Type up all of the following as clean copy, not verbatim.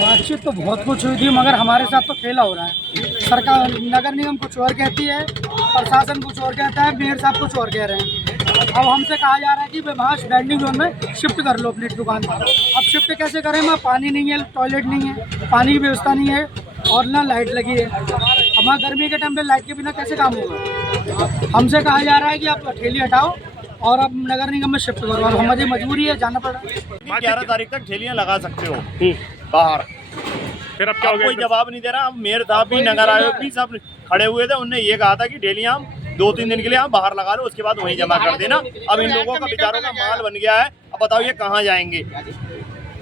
बातचीत तो बहुत कुछ हुई थी, मगर हमारे साथ तो खेला हो रहा है। सरकार, नगर निगम कुछ और कहती है, प्रशासन कुछ और कहता है, मेयर साहब कुछ और कह रहे हैं। अब हमसे कहा जा रहा है कि वहाँ वेंडिंग जोन में शिफ्ट कर लो अपनी दुकान। अब शिफ्ट कैसे करें? वहाँ पानी नहीं है, टॉयलेट नहीं है, पानी की व्यवस्था नहीं है और ना लाइट लगी है। हमारा गर्मी के टाइम पे लाइट के बिना कैसे काम होगा? हमसे कहा जा रहा है कि आप ठेली हटाओ और अब नगर निगम में शिफ्ट करो। अब हमारी मजबूरी है, जाना पड़ रहा है। 11 तारीख तक ठेलियां लगा सकते हो बाहर। फिर अब क्या हो गया? कोई जवाब नहीं दे रहा। अब मेयर साहब भी, नगर आयोग भी सब खड़े हुए थे। उनने ये कहा था कि ठेलियां हम 2-3 दिन के लिए हम बाहर लगा लो, उसके बाद वहीं जमा कर देना। अब इन लोगों का बेचारों का माल बन गया है। अब बताओ ये कहाँ जाएंगे?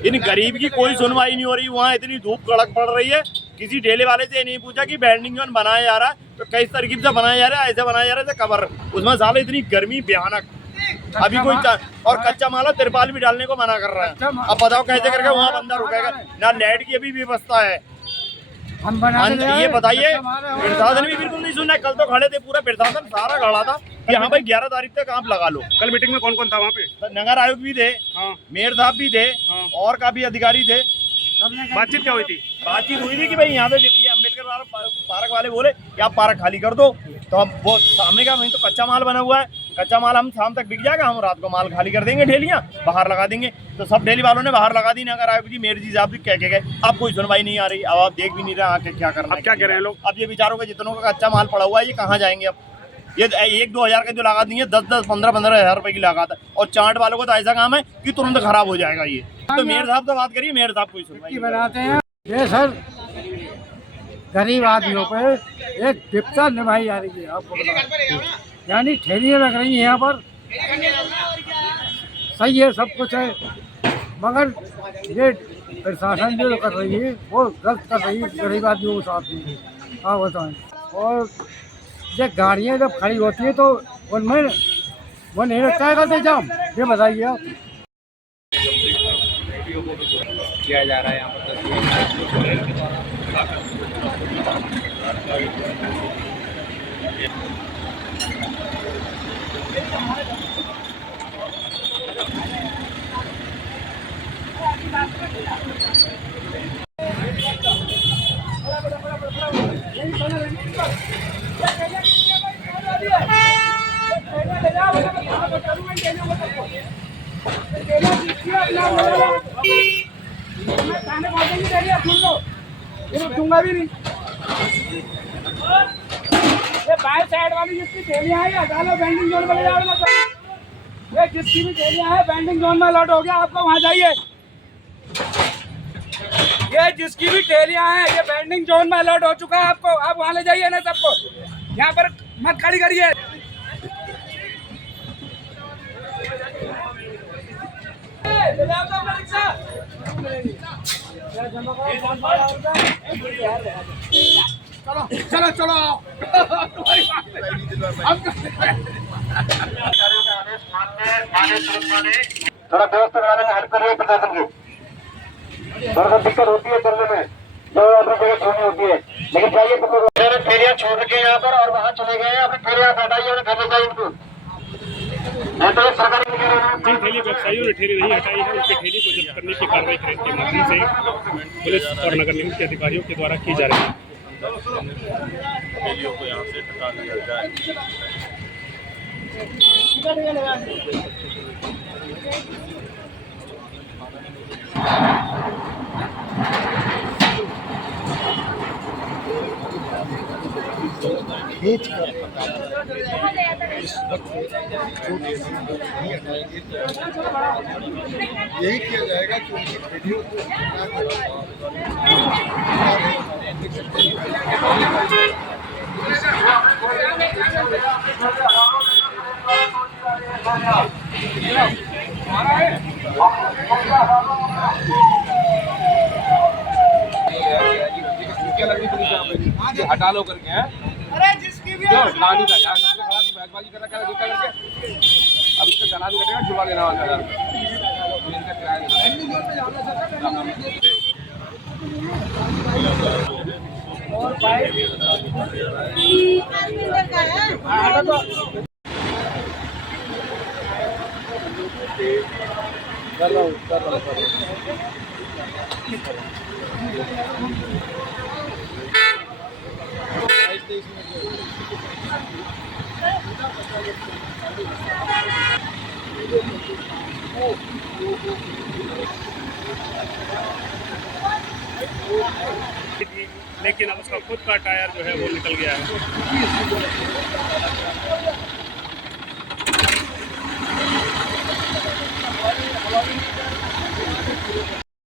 इन गरीब की कोई सुनवाई नहीं हो रही। वहाँ इतनी धूप कड़क पड़ रही है, किसी ठेले वाले से नहीं पूछा कि वेंडिंग जोन बनाया जा रहा है तो कई तरकीब से बनाया जा रहा है, ऐसे बनाया जा रहा है कवर उसमें साले इतनी गर्मी भयानक। अभी कोई और कच्चा माल तिरपाल भी डालने को मना कर रहा है। अब बताओ कैसे करके वहाँ बंदा रुकेगा? ना लाइट की अभी व्यवस्था है। ये बताइए, प्रशासन भी बिल्कुल नहीं सुन रहा। कल तो खड़े थे, पूरा प्रशासन सारा खड़ा था कि हाँ भाई 11 तारीख तक आप लगा लो। कल मीटिंग में कौन कौन था वहाँ पे? नगर आयोग भी थे, मेयर साहब भी थे और काफी अधिकारी थे। बातचीत क्या हुई थी? बातचीत हुई थी कि भाई यहाँ पे ये अम्बेडकर पार्क वाले बोले कि आप पार्क खाली कर दो। तो हम वो सामने का वहीं तो कच्चा माल बना हुआ है, कच्चा माल हम शाम तक बिक जाएगा, हम रात को माल खाली कर देंगे, ठेलियाँ बाहर लगा देंगे। तो सब ठेली वालों ने बाहर लगा दी। नगर आयोग जी, मेयर जी साहब भी कह के गए। अब कोई सुनवाई नहीं आ रही। अब आप देख भी नहीं रहे आके क्या करना है। अब क्या कह रहे हैं लोग? अब ये बेचारों के जितनों का कच्चा माल पड़ा हुआ है, ये कहाँ जाएंगे? अब ये 1-2 हज़ार का जो लागत नहीं है, 10-10, 15-15 हज़ार रुपए की लागत है। और चाट वालों को तो ऐसा काम है कि तुरंत खराब हो जाएगा ये। तो मेयर साहब से बात करिए, मेयर साहब कोई सुनवाई बनाते हैं। ये सर गरीब आदमियों पर एक विपदा निभाई जा रही है। आपको यानी ठेलियाँ लग रही हैं यहाँ पर, सही है, सब कुछ है, मगर ये प्रशासन जो कर रही है वो गलत कर रही है गरीब आदमियों के साथ में। हाँ बताएं। और ये गाड़ियाँ जब खड़ी होती है तो उनमें वो नहीं लगता है गलती जाम। ये बताइए आप। किया जा रहा है यहाँ पर दूंगा भी नहीं। ये बाएं साइड वाली जिसकी थैलियां हैं हटा लो, वेंडिंग जोन में ले जाओ। ये जिसकी भी थैलियां हैं वेंडिंग जोन में लॉट हो गया, आपको वहां जाइए। ये जिसकी भी थैलियां हैं ये वेंडिंग जोन में लॉट हो चुका है, आपको आप वहां ले जाइए ना सबको। यहाँ पर मत खड़ी करिए। चलो चलो थोड़ा व्यवस्था बनाने में हेल्प करिए प्रशासन की। थोड़ा दिक्कत होती है चलने में, जो अपनी जगह छोड़नी होती है, लेकिन चाहिए तो फेरियां छोड़ के यहाँ पर और वहाँ चले गए। अपनी फेरियां हटाइए और करने चाहिए इनको। जिन ठेली व्यवसायियों ने ठेली नहीं हटाई है उनकी ठेली को जब्त करने की कार्रवाई के माध्यम से पुलिस और नगर निगम के अधिकारियों के द्वारा की जा रही है। ठेलियों को यहाँ से हटा दिया जाए। खींच कर यही किया जाएगा कि उनकी वीडियो को हटा लो करके हैं। अरे जिसकी भी चलानी था यार, सबसे खड़ा तो बैगबाजी कर रखा है करके। अब इसका चलान करेगा, छुड़वा लेना वाला और बाइक चलो लेकिन अब उसका खुद का टायर जो है वो निकल गया है।